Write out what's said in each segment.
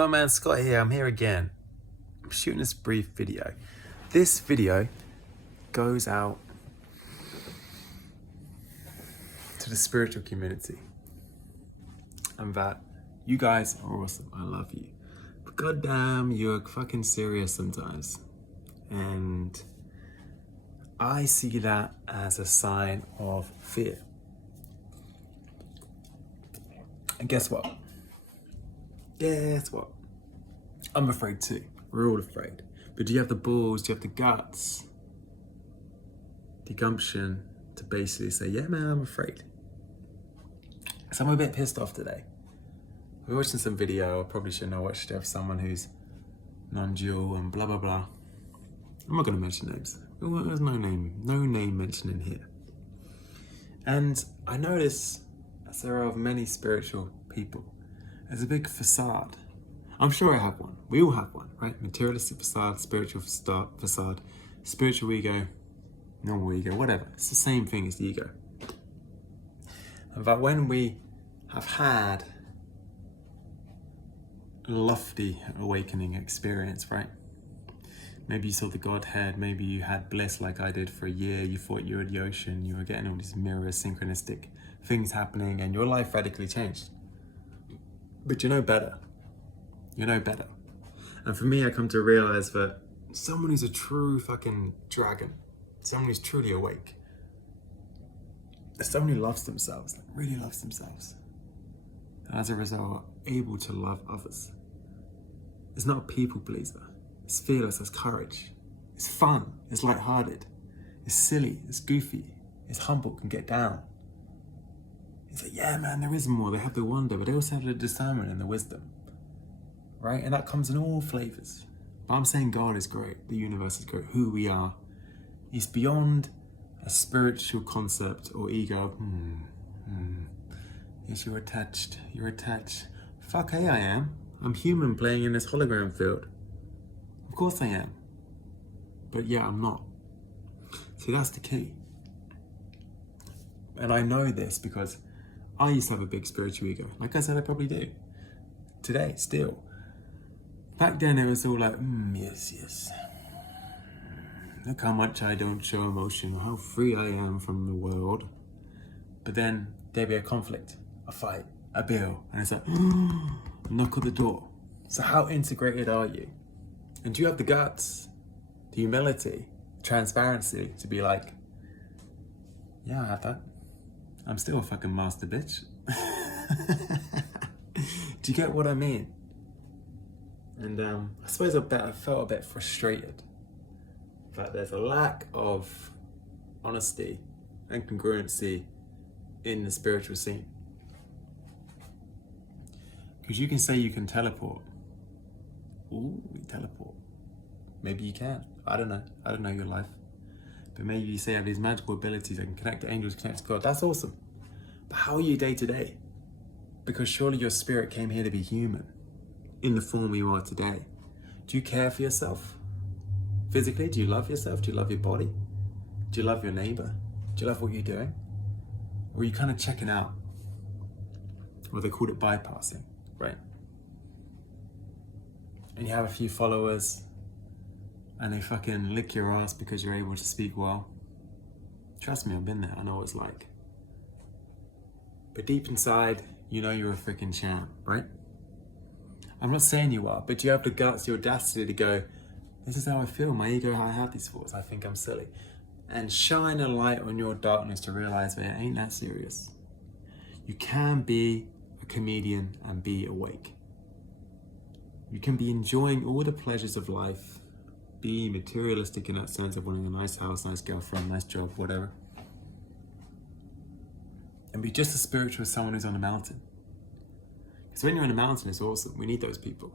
Oh man, Scott here, I'm here again. I'm shooting this brief video. This video goes out to the spiritual community. And that you guys are awesome, I love you. But goddamn, you're fucking serious sometimes. And I see that as a sign of fear. And guess what? Guess what? I'm afraid too. We're all afraid. But do you have the balls, do you have the guts, the gumption to basically say, yeah man, I'm afraid. So I'm a bit pissed off today. We're watching some video, I probably shouldn't have watched it, of someone who's non-dual and blah blah blah. I'm not gonna mention names. There's no name mentioned in here. And I notice, as there are of many spiritual people, there's a big facade. I'm sure I have one. We all have one, right? Materialistic facade, spiritual facade, spiritual ego, normal ego, whatever. It's the same thing as the ego. And that when we have had a lofty awakening experience, right? Maybe you saw the Godhead, maybe you had bliss like I did for a year, you thought you were the ocean, you were getting all these mirrors, synchronistic things happening, and your life radically changed. But you know better. You know better. And for me, I come to realize that someone who's a true fucking dragon, someone who's truly awake, is someone who loves themselves, like really loves themselves. And as a result, able to love others. It's not a people pleaser. It's fearless, it's courage. It's fun, it's lighthearted. It's silly, it's goofy. It's humble, can get down. It's like, yeah man, there is more. They have the wonder, but they also have the discernment and the wisdom. Right? And that comes in all flavors. But I'm saying God is great. The universe is great. Who we are is beyond a spiritual concept or ego. Yes, you're attached. You're attached. Fuck, hey, I am. I'm human playing in this hologram field. Of course I am. But yeah, I'm not. See, that's the key. And I know this because I used to have a big spiritual ego. Like I said, I probably do. Today, still. Back then it was all like, yes. Look how much I don't show emotion, how free I am from the world. But then there'd be a conflict, a fight, a bill, and it's like, knock at the door. So how integrated are you? And do you have the guts, the humility, transparency to be like, yeah, I have that. I'm still a fucking master bitch. Do you get what I mean? And I suppose I felt a bit frustrated that there's a lack of honesty and congruency in the spiritual scene. Because you can say you can teleport. Ooh, teleport. Maybe you can. I don't know. I don't know your life. But maybe you say I have these magical abilities. I can connect to angels, connect to God. That's awesome. But how are you day to day? Because surely your spirit came here to be human in the form you are today. Do you care for yourself? Physically, do you love yourself? Do you love your body? Do you love your neighbor? Do you love what you're doing? Or are you kind of checking out? Or they called it bypassing, right? And you have a few followers and they fucking lick your ass because you're able to speak well. Trust me, I've been there, I know what it's like. But deep inside, you know you're a freaking champ, right? I'm not saying you are, but do you have the guts, the audacity to go, this is how I feel, my ego, how I have these thoughts, I think I'm silly. And shine a light on your darkness to realize that it ain't that serious. You can be a comedian and be awake. You can be enjoying all the pleasures of life, be materialistic in that sense of wanting a nice house, nice girlfriend, nice job, whatever. And be just as spiritual as someone who's on a mountain. Because when you're on a mountain, it's awesome. We need those people.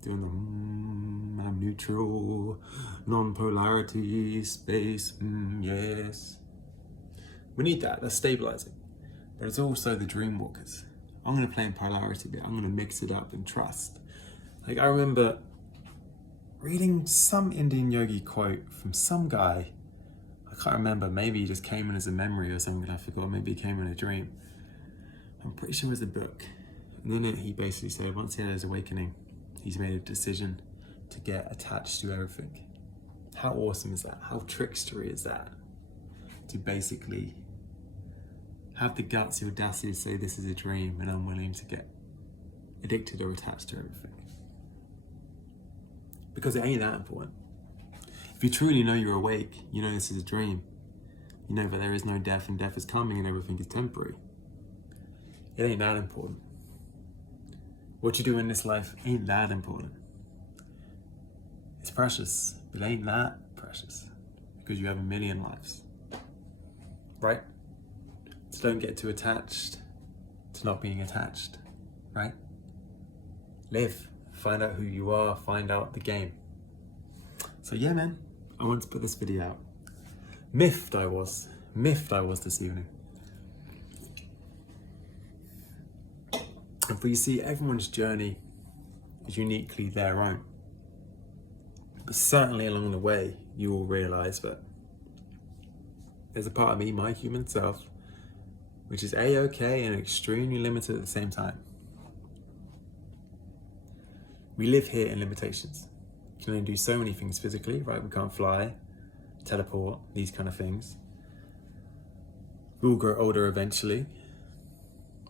Doing the I'm neutral, non-polarity, space, yes. We need that, that's stabilizing. But it's also the dream walkers. I'm gonna play in polarity a bit. I'm gonna mix it up and trust. Like I remember reading some Indian yogi quote from some guy. I can't remember, maybe he just came in as a memory or something, I forgot, maybe he came in a dream. I'm pretty sure it was a book. And then he basically said once he had his awakening, He's made a decision to get attached to everything. How awesome is that? How trickstery is that? To basically have the guts, the audacity to say this is a dream and I'm willing to get addicted or attached to everything. Because it ain't that important. If you truly know you're awake, you know this is a dream. You know that there is no death and death is coming and everything is temporary. It ain't that important. What you do in this life ain't that important. It's precious, but it ain't that precious because you have a million lives, right? So don't get too attached to not being attached, right? Live, find out who you are, find out the game. So yeah, man, I wanted to put this video out. Miffed I was this evening. And for you see, everyone's journey is uniquely their own. But certainly along the way, you will realize that there's a part of me, my human self, which is A-okay and extremely limited at the same time. We live here in limitations. You can only do so many things physically, right? We can't fly, teleport, these kind of things. We all grow older eventually.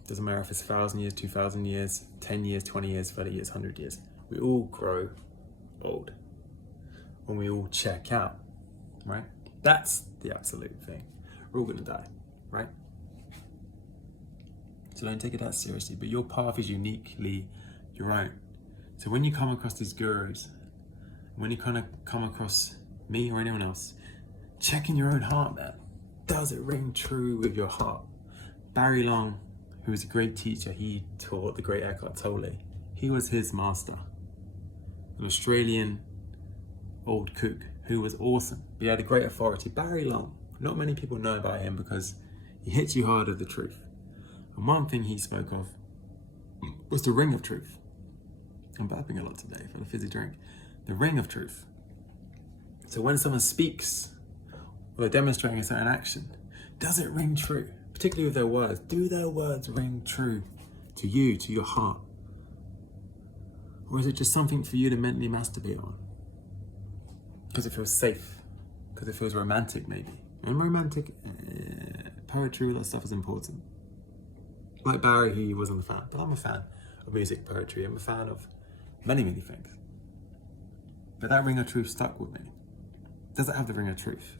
Doesn't matter if it's 1,000 years, 2,000 years, 10 years, 20 years, 30 years, 100 years. We all grow old. When we all check out, right? That's the absolute thing. We're all gonna die, right? So don't take it that seriously, but your path is uniquely your own. So when you come across these gurus, when you kind of come across me or anyone else, check in your own heart, man. Does it ring true with your heart? Barry Long, who was a great teacher, he taught the great Eckhart Tolle. He was his master. An Australian old cook who was awesome. He had a great authority. Barry Long. Not many people know about him because he hits you hard with the truth. And one thing he spoke of was the ring of truth. I'm burping a lot today for the fizzy drink. The ring of truth. So when someone speaks or they're demonstrating a certain action, does it ring true? Particularly with their words. Do their words ring true to you, to your heart? Or is it just something for you to mentally masturbate on? Because it feels safe, because it feels romantic maybe. And romantic poetry, all that stuff is important. Like Barry, who wasn't a fan, but I'm a fan of music, poetry. I'm a fan of many, many things. But that ring of truth stuck with me. Does it have the ring of truth?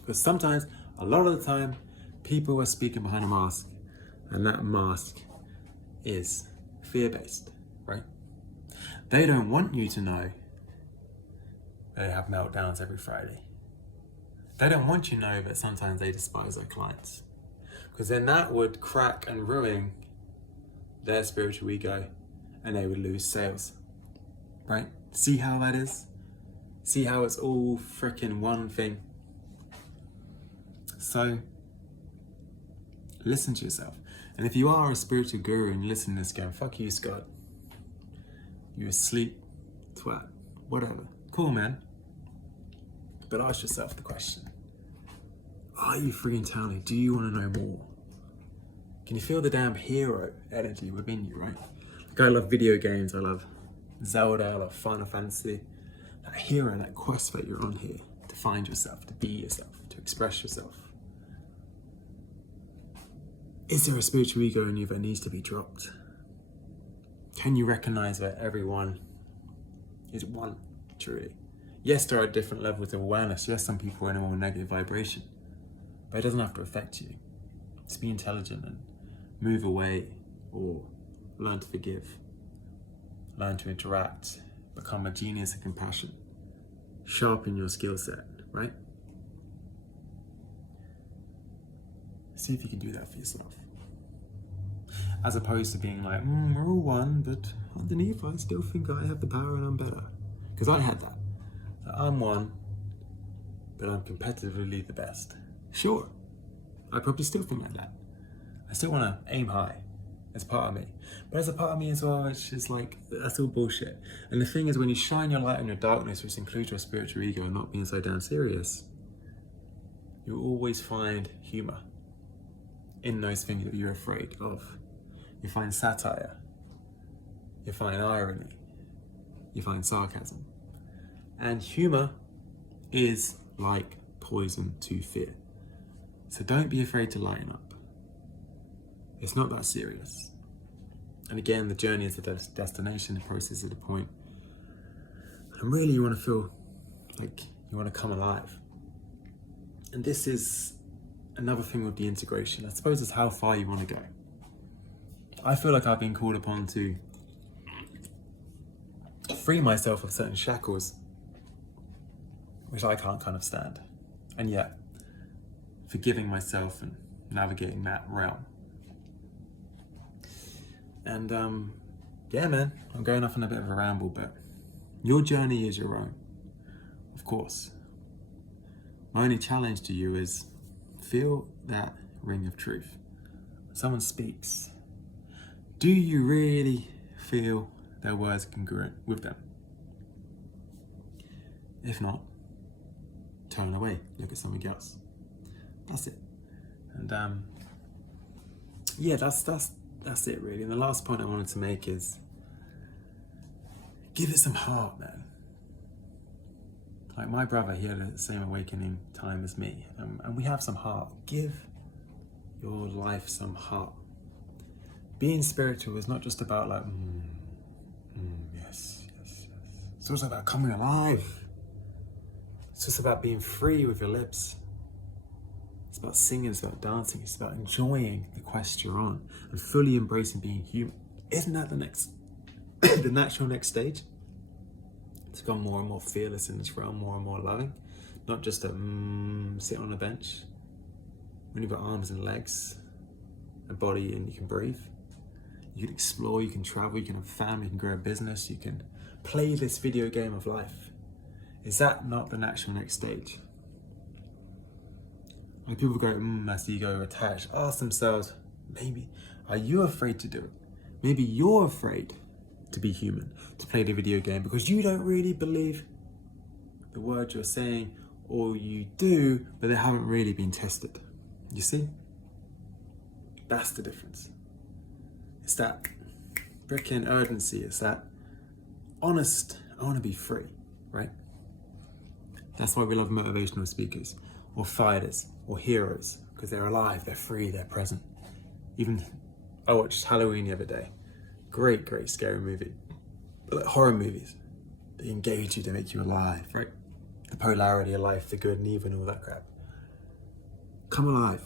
Because sometimes, a lot of the time, people are speaking behind a mask, and that mask is fear-based, right? They don't want you to know they have meltdowns every Friday. They don't want you to know that sometimes they despise their clients. Because then that would crack and ruin their spiritual ego and they would lose sales, right? See how that is? See how it's all freaking one thing? So, listen to yourself. And if you are a spiritual guru and you listen to this going, fuck you, Scott. You asleep, twat, whatever. Cool, man. But ask yourself the question. Are you freaking telling me? Do you want to know more? Can you feel the damn hero energy within you, right? Like I love video games. I love Zelda. I love Final Fantasy. That hero, that quest that you're on here. To find yourself, to be yourself, to express yourself. Is there a spiritual ego in you that needs to be dropped? Can you recognize that everyone is one, truly? Yes, there are different levels of awareness. Yes, some people are in a more negative vibration. But it doesn't have to affect you. Just be intelligent and move away or learn to forgive. Learn to interact. Become a genius of compassion. Sharpen your skill set, right? See if you can do that for yourself. As opposed to being like, we're all one, but underneath I still think I have the power and I'm better. Because I had that. I'm one, but I'm competitively the best. Sure, I probably still think like that. I still want to aim high as part of me. But as a part of me as well, it's just like, that's all bullshit. And the thing is, when you shine your light on your darkness, which includes your spiritual ego and not being so damn serious, you'll always find humor in those things that you're afraid of. You find satire. You find irony. you find sarcasm. And humor is like poison to fear. So don't be afraid to lighten up. It's not that serious. And again, the journey is the destination, the process is the point. And really you want to feel like you want to come alive. And this is another thing with the integration. I suppose it's how far you want to go. I feel like I've been called upon to free myself of certain shackles, which I can't kind of stand. And yet, forgiving myself and navigating that realm. And yeah, man, I'm going off on a bit of a ramble, but your journey is your own, of course. My only challenge to you is feel that ring of truth. When someone speaks, do you really feel their words congruent with them? If not, turn away, look at something else. That's it. And yeah, that's it really. And the last point I wanted to make is give it some heart, man. Like my brother, he had the same awakening time as me, and we have some heart. Give your life some heart. Being spiritual is not just about like, yes. It's also about coming alive. It's just about being free with your lips. It's about singing, it's about dancing, it's about enjoying the quest you're on and fully embracing being human. Isn't that the natural next stage? To become more and more fearless in this realm, more and more loving. Not just a sit on a bench. When you've got arms and legs, a body and you can breathe. You can explore, you can travel, you can have family, you can grow a business, you can play this video game of life. Is that not the natural next stage? When people go, that's ego attached, ask themselves, maybe, are you afraid to do it? Maybe you're afraid to be human, to play the video game because you don't really believe the words you're saying, or you do, but they haven't really been tested. You see? That's the difference. It's that freaking urgency, it's that honest, I want to be free, right? That's why we love motivational speakers, or fighters, or heroes, because they're alive, they're free, they're present. Even, I watched Halloween the other day. Great scary movie. But like horror movies, they engage you, they make you alive, right? The polarity of life, the good and evil and all that crap. Come alive.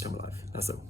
Come alive, that's all.